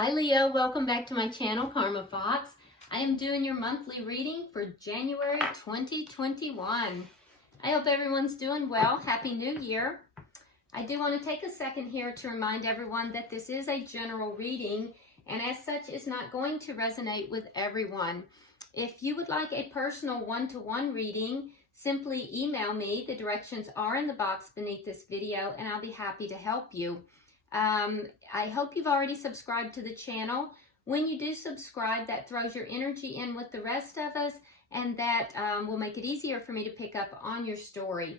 Hi Leo, welcome back to my channel, Karma Fox. I am doing your monthly reading for January 2021. I hope everyone's doing well. Happy New Year. I do want to take a second here to remind everyone that this is a general reading and as such is not going to resonate with everyone. If you would like a personal one-to-one reading, simply email me. The directions are in the box beneath this video and I'll be happy to help you. I hope you've already subscribed to the channel. When you do subscribe, that throws your energy in with the rest of us, and that will make it easier for me to pick up on your story.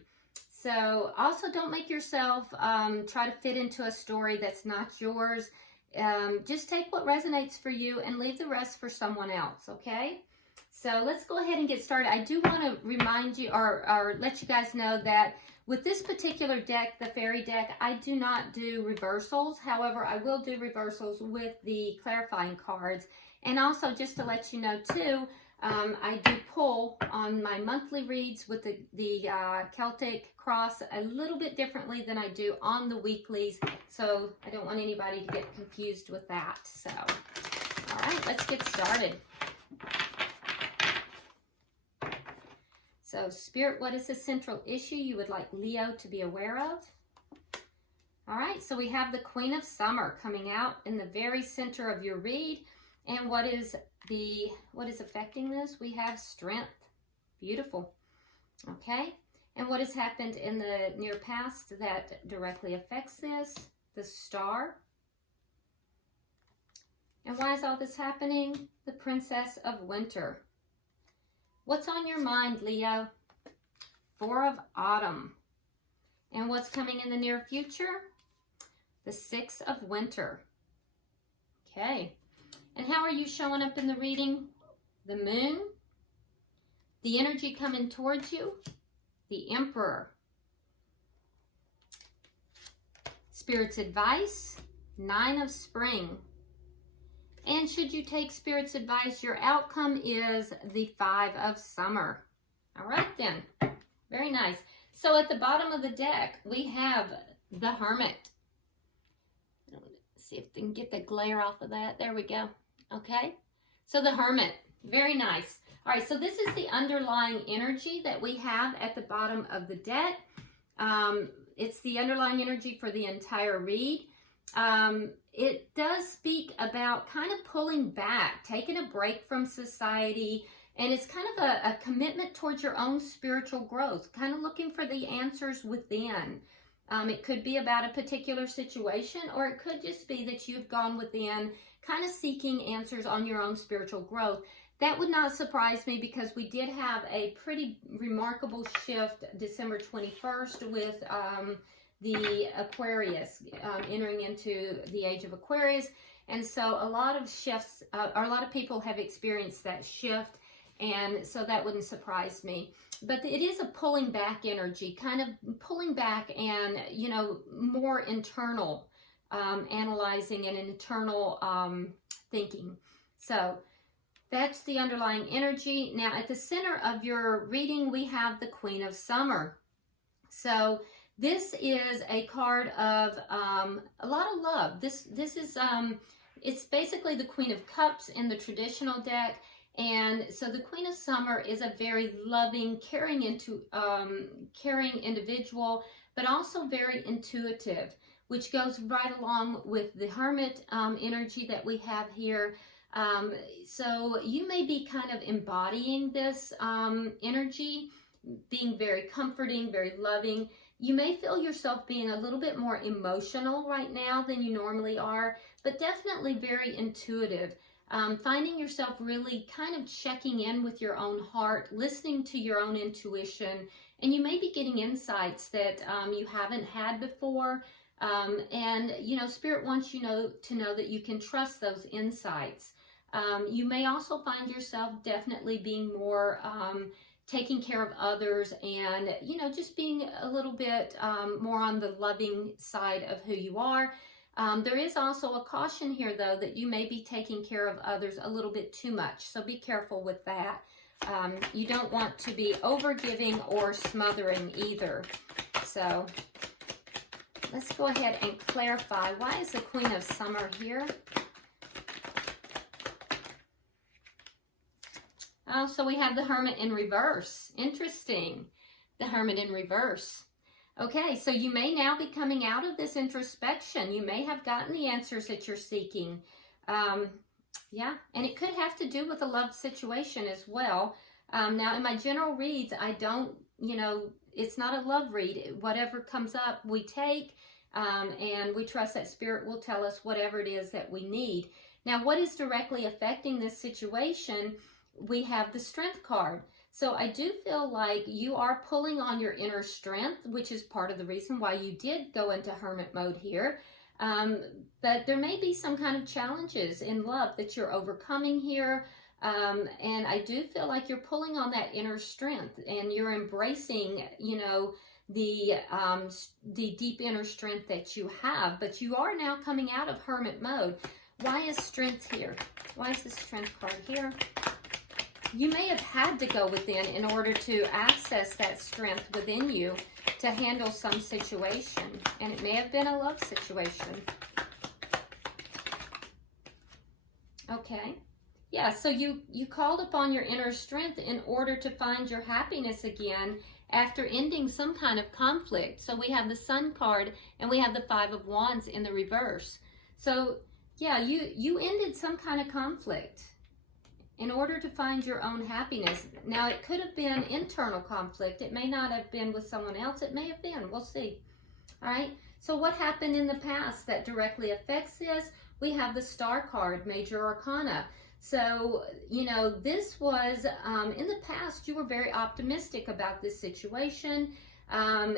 So also don't make yourself try to fit into a story that's not yours. Just take what resonates for you and leave the rest for someone else, okay? So let's go ahead and get started. I do want to remind you or let you guys know that with this particular deck, the fairy deck, I do not do reversals. However, I will do reversals with the clarifying cards. And also, just to let you know too, I do pull on my monthly reads with the Celtic cross a little bit differently than I do on the weeklies. So I don't want anybody to get confused with that. So, all right, let's get started. So, Spirit, what is the central issue you would like Leo to be aware of? All right, so we have the Queen of Summer coming out in the very center of your read. And what is affecting this? We have strength. Beautiful. Okay. And what has happened in the near past that directly affects this? The Star. And why is all this happening? The Princess of Winter. What's on your mind, Leo? Four of Autumn. And what's coming in the near future? The Six of Winter. Okay. And how are you showing up in the reading? The Moon. The energy coming towards you. The Emperor. Spirit's advice. Nine of Spring. And should you take Spirit's advice, your outcome is the Five of Summer. All right, then. Very nice. So at the bottom of the deck, we have the Hermit. Let's see if we can get the glare off of that. There we go. Okay. So the Hermit. Very nice. All right, so this is the underlying energy that we have at the bottom of the deck. It's the underlying energy for the entire read. It does speak about kind of pulling back, taking a break from society, and it's kind of a commitment towards your own spiritual growth, kind of looking for the answers within. It could be about a particular situation, or it could just be that you've gone within, kind of seeking answers on your own spiritual growth. That would not surprise me because we did have a pretty remarkable shift December 21st with the Aquarius, entering into the age of Aquarius. And so a lot of shifts, or a lot of people have experienced that shift. And so that wouldn't surprise me. But it is a pulling back energy, kind of pulling back and, you know, more internal analyzing and internal thinking. So that's the underlying energy. Now at the center of your reading, we have the Queen of Summer. So this is a card of a lot of love. This is it's basically the Queen of Cups in the traditional deck, and so the Queen of Summer is a very loving, caring individual, but also very intuitive, which goes right along with the Hermit energy that we have here. So you may be kind of embodying this energy, being very comforting, very loving. You may feel yourself being a little bit more emotional right now than you normally are, but definitely very intuitive. Finding yourself really kind of checking in with your own heart, listening to your own intuition, and you may be getting insights that you haven't had before. And, you know, Spirit wants you to know that you can trust those insights. You may also find yourself definitely being more taking care of others and, you know, just being a little bit more on the loving side of who you are. There is also a caution here, though, that you may be taking care of others a little bit too much. So be careful with that. You don't want to be overgiving or smothering either. So let's go ahead and clarify. Why is the Queen of Summer here? Oh, so we have the Hermit in reverse. Interesting. The Hermit in reverse. Okay, so you may now be coming out of this introspection. You may have gotten the answers that you're seeking. Yeah, and it could have to do with a love situation as well. Now, in my general reads, I don't, it's not a love read. Whatever comes up, we take, and we trust that Spirit will tell us whatever it is that we need. Now, what is directly affecting this situation? We have the Strength card. So I do feel like you are pulling on your inner strength, which is part of the reason why you did go into hermit mode here. But there may be some kind of challenges in love that you're overcoming here. And I do feel like you're pulling on that inner strength and you're embracing, the deep inner strength that you have. But you are now coming out of hermit mode. Why is strength here? Why is the Strength card here? You may have had to go within in order to access that strength within you to handle some situation. And it may have been a love situation. Okay. Yeah, so you called upon your inner strength in order to find your happiness again after ending some kind of conflict. So we have the Sun card and we have the Five of Wands in the reverse. So yeah, you ended some kind of conflict in order to find your own happiness. Now, it could have been internal conflict. It may not have been with someone else. It may have been. We'll see. All right. So what happened in the past that directly affects this? We have the Star card, Major Arcana. So, this was, in the past, you were very optimistic about this situation.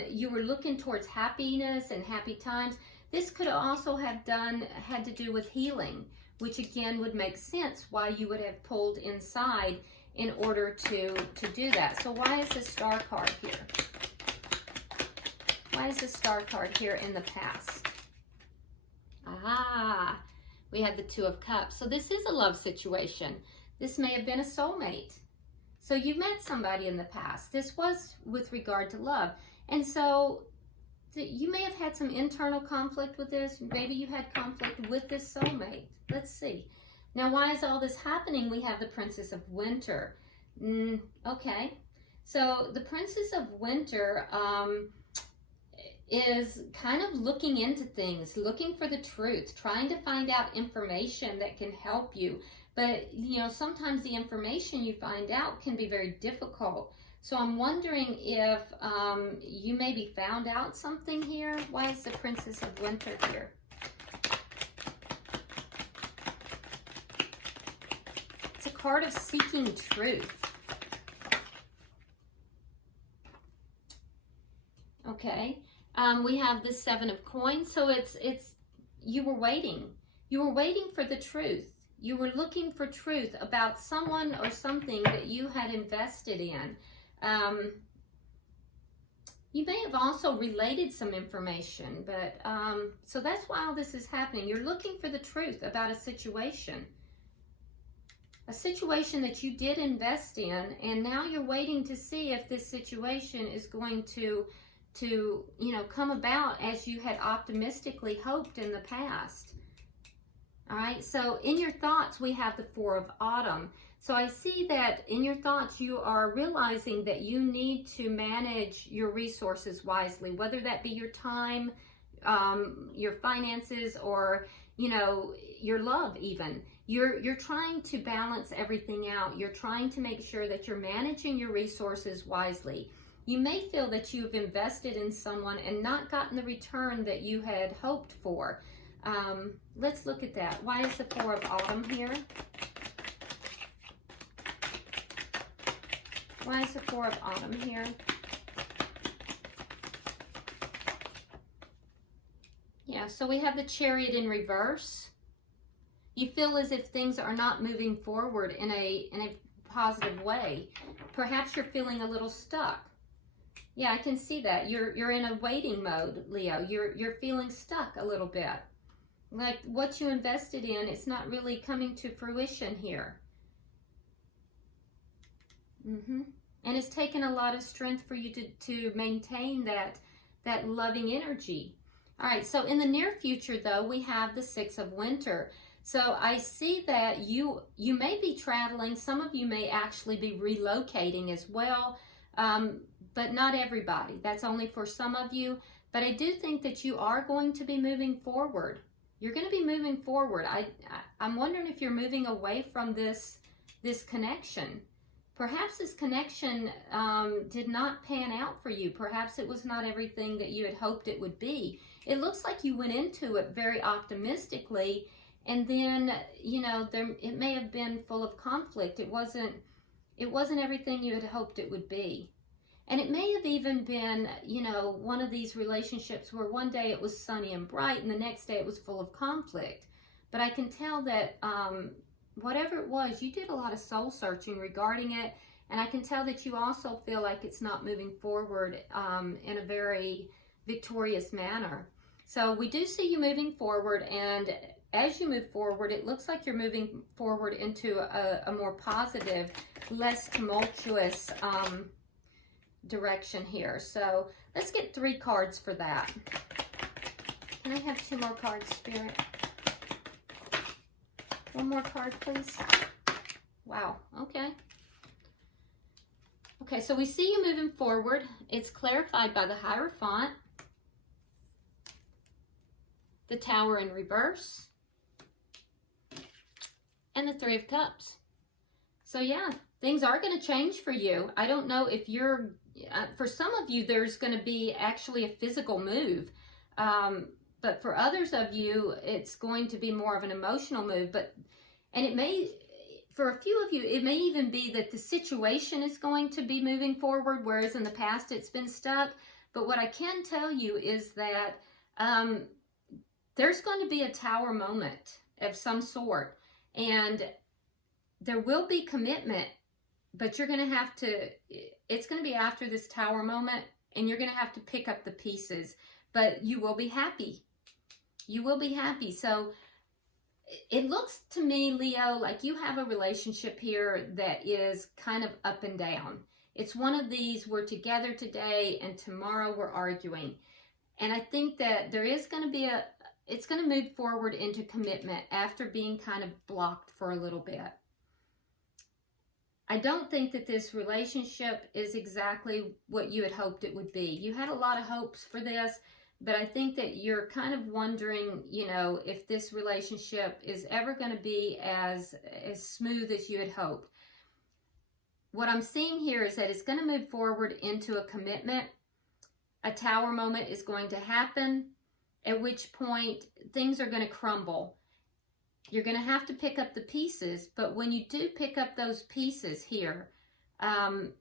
You were looking towards happiness and happy times. This could also have had to do with healing, which again would make sense why you would have pulled inside in order to do that. So why is the Star card here? Why is the Star card here in the past? Ah, we had the Two of Cups. So this is a love situation. This may have been a soulmate. So you met somebody in the past. This was with regard to love. And so you may have had some internal conflict with this. Maybe you had conflict with this soulmate. Let's see. Now, why is all this happening? We have the Princess of Winter. Okay. So the Princess of Winter is kind of looking into things, looking for the truth, trying to find out information that can help you. But, sometimes the information you find out can be very difficult. So I'm wondering if you maybe found out something here. Why is the Princess of Winter here? It's a card of seeking truth. Okay. We have the Seven of Coins. So it's you were waiting. You were waiting for the truth. You were looking for truth about someone or something that you had invested in. You may have also related some information, but so that's why all this is happening. You're looking for the truth about a situation that you did invest in, and now you're waiting to see if this situation is going to come about as you had optimistically hoped in the past. All right, so in your thoughts, we have the Four of Autumn. So I see that in your thoughts, you are realizing that you need to manage your resources wisely, whether that be your time, your finances, or, your love even. You're trying to balance everything out. You're trying to make sure that you're managing your resources wisely. You may feel that you've invested in someone and not gotten the return that you had hoped for. Let's look at that. Why is the Four of Autumn here? Why is the Four of Autumn here? Yeah, so we have the Chariot in reverse. You feel as if things are not moving forward in a positive way. Perhaps you're feeling a little stuck. Yeah, I can see that. You're in a waiting mode, Leo. You're feeling stuck a little bit. Like what you invested in, it's not really coming to fruition here. And it's taken a lot of strength for you to maintain that loving energy. All right, so in the near future, though, we have the Six of Winter. So I see that you may be traveling. Some of you may actually be relocating as well, but not everybody. That's only for some of you. But I do think that you are going to be moving forward. You're going to be moving forward. I'm wondering if you're moving away from this connection. Perhaps this connection did not pan out for you. Perhaps it was not everything that you had hoped it would be. It looks like you went into it very optimistically, and then, you know, it may have been full of conflict. It wasn't everything you had hoped it would be. And it may have even been, you know, one of these relationships where one day it was sunny and bright and the next day it was full of conflict. But I can tell that whatever it was, you did a lot of soul searching regarding it. And I can tell that you also feel like it's not moving forward in a very victorious manner. So we do see you moving forward, and as you move forward, it looks like you're moving forward into a more positive, less tumultuous direction here. So let's get 3 cards for that. Can I have 2 more cards, Spirit? 1 more card, please. Wow, okay. Okay, so we see you moving forward. It's clarified by the Hierophant, the Tower in reverse, and the 3 of Cups. So yeah, things are going to change for you. I don't know if you're, for some of you, there's going to be actually a physical move. But for others of you, it's going to be more of an emotional move. And it may, for a few of you, it may even be that the situation is going to be moving forward, whereas in the past it's been stuck. But what I can tell you is that there's going to be a tower moment of some sort. And there will be commitment, but you're going to have to, it's going to be after this tower moment, and you're going to have to pick up the pieces. But you will be happy. You will be happy. So it looks to me, Leo, like you have a relationship here that is kind of up and down. It's one of these, we're together today and tomorrow we're arguing. And I think that there is going to be it's going to move forward into commitment after being kind of blocked for a little bit. I don't think that this relationship is exactly what you had hoped it would be. You had a lot of hopes for this, but I think that you're kind of wondering, you know, if this relationship is ever going to be as smooth as you had hoped. What I'm seeing here is that it's going to move forward into a commitment. A tower moment is going to happen, at which point things are going to crumble. You're going to have to pick up the pieces, but when you do pick up those pieces here,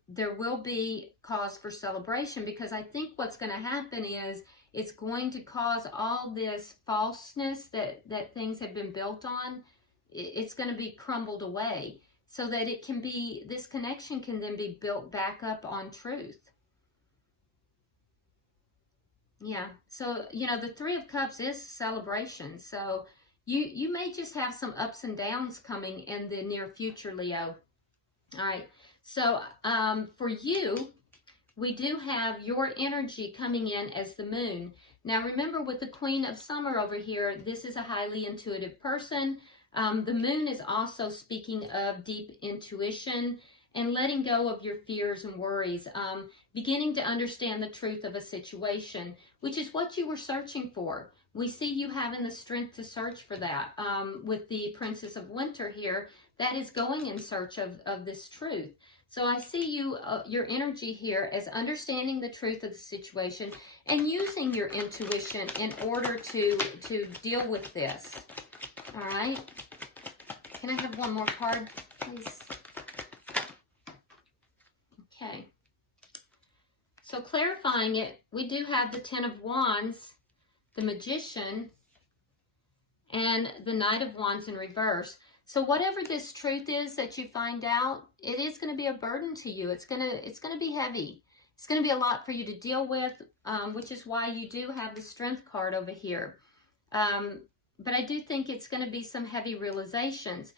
there will be cause for celebration, because I think what's going to happen is it's going to cause all this falseness that things have been built on. It's going to be crumbled away so that it can be, this connection can then be built back up on truth. Yeah, so, you know, the 3 of Cups is celebration. So you may just have some ups and downs coming in the near future, Leo. All right, so for you, we do have your energy coming in as the moon. Now, remember, with the Queen of Summer over here, this is a highly intuitive person. The moon is also speaking of deep intuition and letting go of your fears and worries, beginning to understand the truth of a situation, which is what you were searching for. We see you having the strength to search for that. With the Princess of Winter here, that is going in search of this truth. So I see you, your energy here as understanding the truth of the situation and using your intuition in order to deal with this. All right. Can I have 1 more card, please? Okay. So clarifying it, we do have the 10 of Wands, the Magician, and the Knight of Wands in reverse. So whatever this truth is that you find out, it is going to be a burden to you. It's going to be heavy. It's going to be a lot for you to deal with, which is why you do have the Strength card over here. But I do think it's going to be some heavy realizations.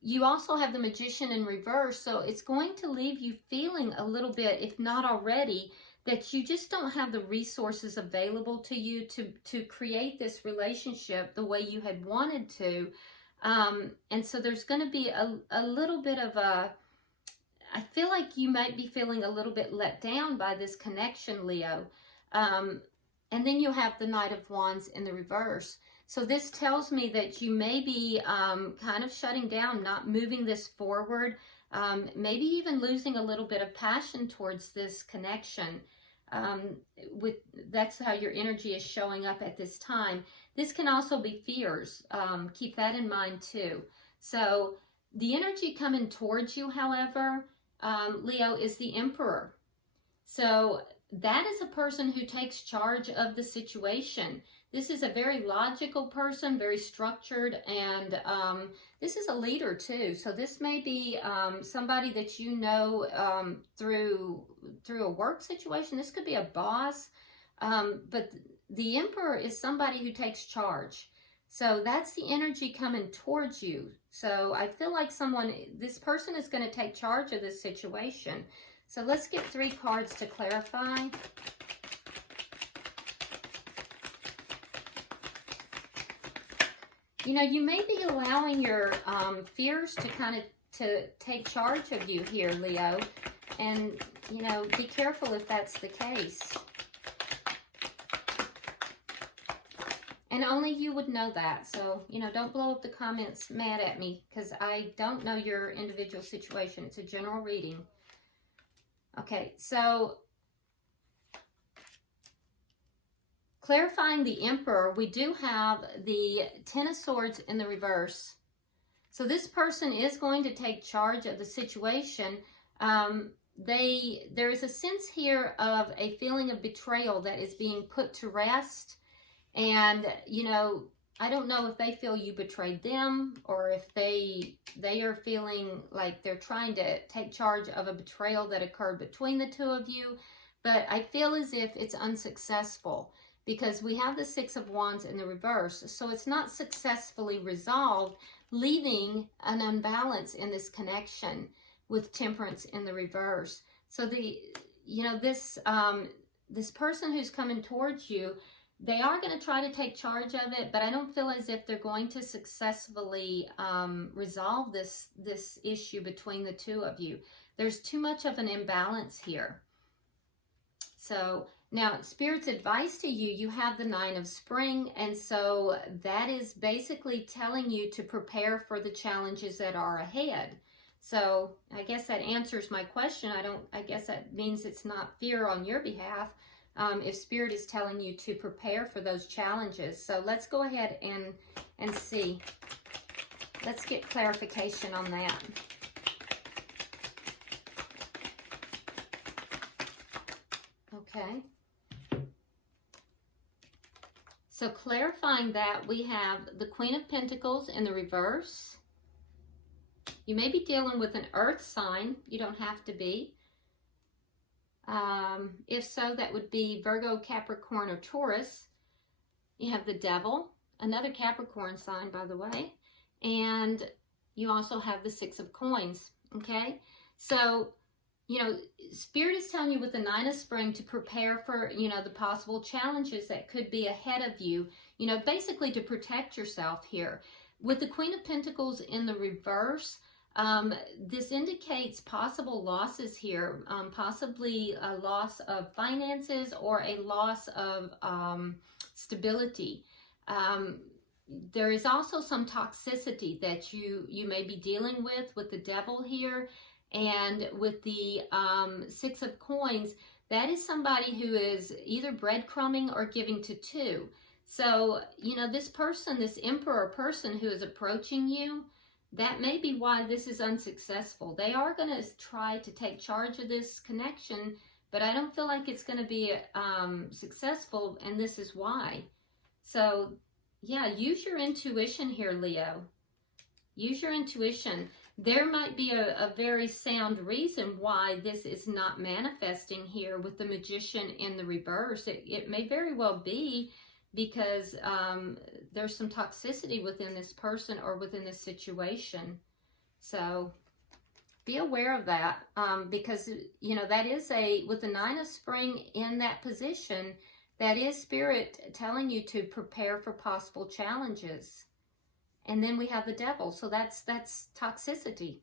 You also have the Magician in reverse, so it's going to leave you feeling a little bit, if not already, that you just don't have the resources available to you to create this relationship the way you had wanted to. And so there's going to be a little bit of I feel like you might be feeling a little bit let down by this connection, Leo. And then you'll have the Knight of Wands in the reverse. So this tells me that you may be kind of shutting down, not moving this forward, maybe even losing a little bit of passion towards this connection. That's how your energy is showing up at this time. This can also be fears. Keep that in mind too. So the energy coming towards you, however, Leo, is the Emperor. So that is a person who takes charge of the situation. This is a very logical person, very structured, and this is a leader too. So this may be somebody that you know through a work situation. This could be a boss, but the Emperor is somebody who takes charge. So that's the energy coming towards you. So I feel like this person is going to take charge of this situation. So let's get 3 cards to clarify. You know, you may be allowing your fears to take charge of you here, Leo. And, you know, be careful if that's the case. And only you would know that. So, you know, don't blow up the comments mad at me because I don't know your individual situation. It's a general reading. Okay, so clarifying the Emperor, we do have the Ten of Swords in the reverse. So this person is going to take charge of the situation. There is a sense here of a feeling of betrayal that is being put to rest. And, you know, I don't know if they feel you betrayed them or if they are feeling like they're trying to take charge of a betrayal that occurred between the 2 of you. But I feel as if it's unsuccessful because we have the 6 of Wands in the reverse. So it's not successfully resolved, leaving an unbalance in this connection with Temperance in the reverse. So this person who's coming towards you, they are going to try to take charge of it, but I don't feel as if they're going to successfully resolve this issue between the 2 of you. There's too much of an imbalance here. So now, Spirit's advice to you, you have the 9 of Spring, and so that is basically telling you to prepare for the challenges that are ahead. So I guess that answers my question. I guess that means it's not fear on your behalf. If Spirit is telling you to prepare for those challenges. So let's go ahead and see. Let's get clarification on that. Okay. So clarifying that, we have the Queen of Pentacles in the reverse. You may be dealing with an earth sign. You don't have to be. If so, that would be Virgo, Capricorn, or Taurus. You have the Devil, another Capricorn sign, by the way. And you also have the 6 of Coins, okay? So, you know, Spirit is telling you with the 9 of Spring to prepare for, you know, the possible challenges that could be ahead of you, you know, basically to protect yourself here. With the Queen of Pentacles in the reverse, this indicates possible losses here, possibly a loss of finances or a loss of stability. There is also some toxicity that you may be dealing with the Devil here. And with the 6 of Coins, that is somebody who is either breadcrumbing or giving to 2. So, you know, this person, this Emperor person who is approaching you, that may be why this is unsuccessful. They are going to try to take charge of this connection, but I don't feel like it's going to be successful, and this is why. So, yeah, use your intuition here, Leo. Use your intuition. There might be a very sound reason why this is not manifesting here with the Magician in the reverse. It may very well be because there's some toxicity within this person or within this situation. So be aware of that because, you know, that is with the 9 of Spring in that position, that is Spirit telling you to prepare for possible challenges. And then we have the devil. So that's toxicity.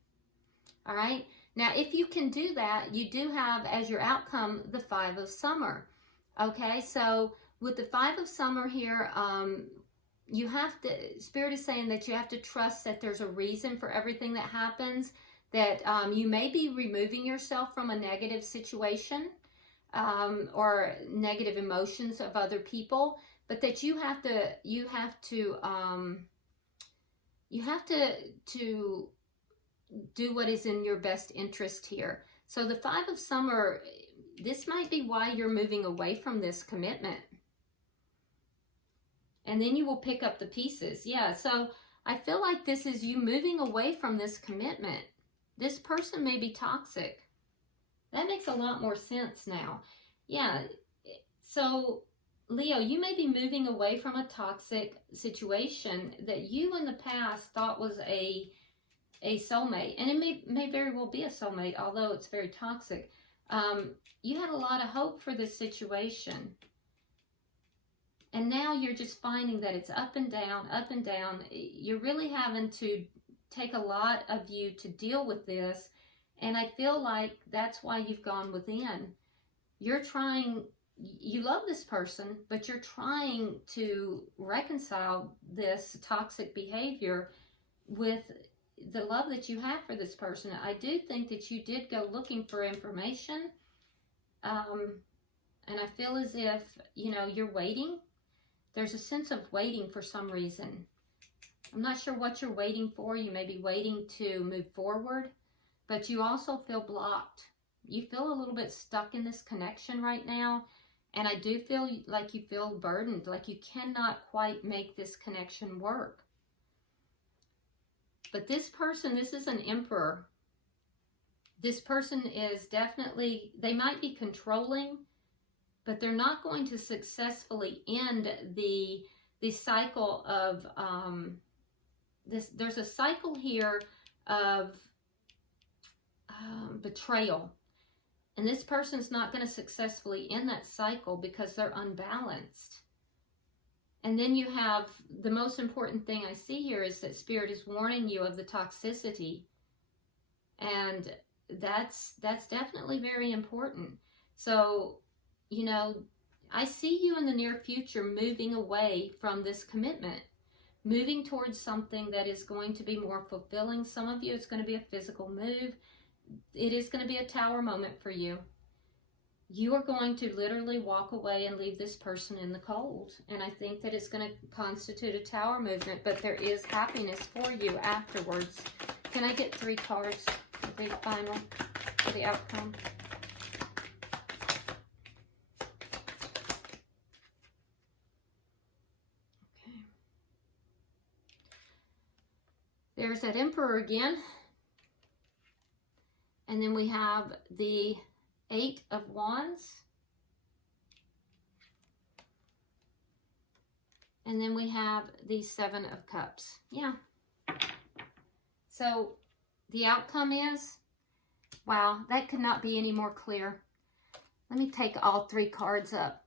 All right. Now, if you can do that, you do have as your outcome the 5 of summer. Okay. So with the 5 of summer here, you have to, Spirit is saying that you have to trust that there's a reason for everything that happens, that you may be removing yourself from a negative situation or negative emotions of other people, but that you have to do what is in your best interest here. So the 5 of summer, this might be why you're moving away from this commitment. And then you will pick up the pieces. Yeah, so I feel like this is you moving away from this commitment. This person may be toxic. That makes a lot more sense now. Yeah, so Leo, you may be moving away from a toxic situation that you in the past thought was a soulmate. And it may very well be a soulmate, although it's very toxic. You had a lot of hope for this situation. And now you're just finding that it's up and down, up and down. You're really having to take a lot of you to deal with this. And I feel like that's why you've gone within. You're trying, you love this person, but you're trying to reconcile this toxic behavior with the love that you have for this person. I do think that you did go looking for information. And I feel as if, you know, you're waiting. There's a sense of waiting for some reason. I'm not sure what you're waiting for. You may be waiting to move forward, but you also feel blocked. You feel a little bit stuck in this connection right now. And I do feel like you feel burdened, like you cannot quite make this connection work. But this person, this is an emperor. This person is definitely, they might be controlling, but they're not going to successfully end the cycle of this. There's a cycle here of betrayal, and this person's not going to successfully end that cycle because they're unbalanced. And then you have the most important thing I see here is that Spirit is warning you of the toxicity, and that's definitely very important. So, you know, I see you in the near future moving away from this commitment, moving towards something that is going to be more fulfilling. Some of you, it's going to be a physical move. It is going to be a tower moment for you. You are going to literally walk away and leave this person in the cold. And I think that it's going to constitute a tower movement, but there is happiness for you afterwards. Can I get 3 cards for the final, for the outcome? There's that Emperor again. And then we have the 8 of Wands. And then we have the 7 of Cups. Yeah. So the outcome is, wow, that could not be any more clear. Let me take all 3 cards up.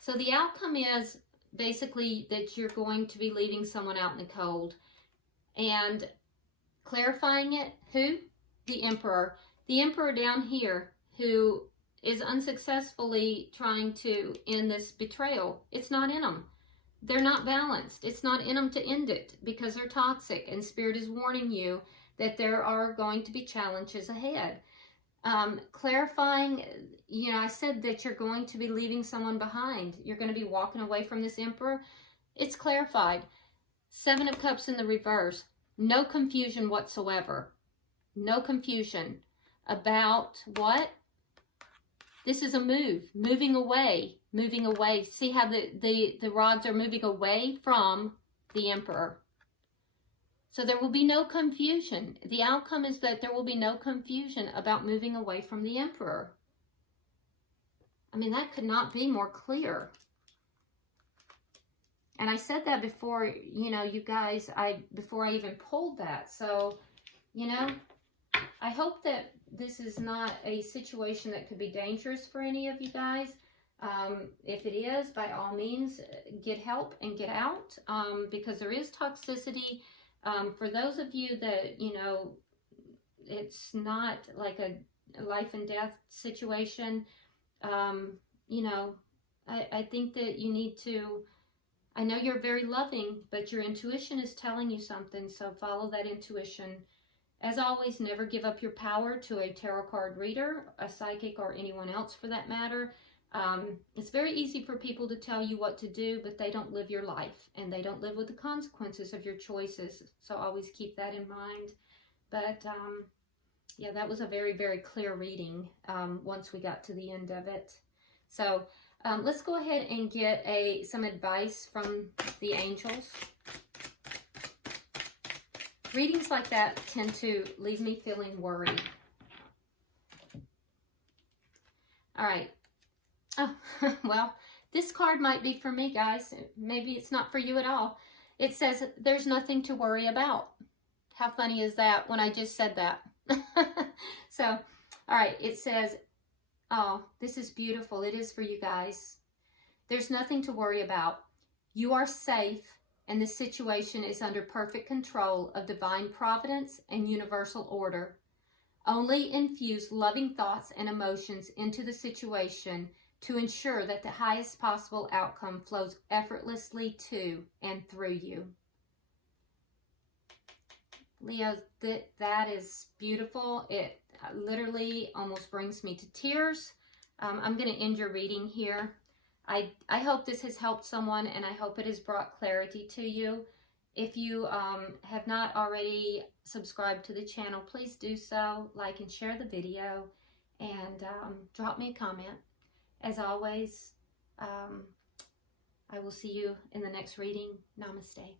So the outcome is basically that you're going to be leaving someone out in the cold. And clarifying it, who? The Emperor. The Emperor down here who is unsuccessfully trying to end this betrayal. It's not in them. They're not balanced. It's not in them to end it because they're toxic, and Spirit is warning you that there are going to be challenges ahead. Clarifying, you know, I said that you're going to be leaving someone behind. You're going to be walking away from this Emperor. It's clarified. 7 of Cups in the reverse. No confusion whatsoever. No confusion about what? This is a move. Moving away. Moving away. See how the rods are moving away from the Emperor. So there will be no confusion. The outcome is that there will be no confusion about moving away from the Emperor. I mean, that could not be more clear. And I said that before, you know, you guys, before I even pulled that. So, you know, I hope that this is not a situation that could be dangerous for any of you guys. If it is, by all means, get help and get out, because there is toxicity. For those of you that, you know, it's not like a life and death situation, you know, I think that you need to, I know you're very loving, but your intuition is telling you something, so follow that intuition. As always, never give up your power to a tarot card reader, a psychic, or anyone else for that matter. It's very easy for people to tell you what to do, but they don't live your life, and they don't live with the consequences of your choices. So always keep that in mind. But yeah, that was a very, very clear reading once we got to the end of it. So let's go ahead and get some advice from the angels. Readings like that tend to leave me feeling worried. All right. Oh, well, this card might be for me, guys. Maybe it's not for you at all. It says, there's nothing to worry about. How funny is that when I just said that? So, all right, it says, oh, this is beautiful. It is for you guys. There's nothing to worry about. You are safe, and the situation is under perfect control of divine providence and universal order. Only infuse loving thoughts and emotions into the situation to ensure that the highest possible outcome flows effortlessly to and through you. Leo, that is beautiful. It literally almost brings me to tears. I'm going to end your reading here. I hope this has helped someone, and I hope it has brought clarity to you. If you have not already subscribed to the channel, please do so. Like and share the video, and drop me a comment. As always, I will see you in the next reading. Namaste.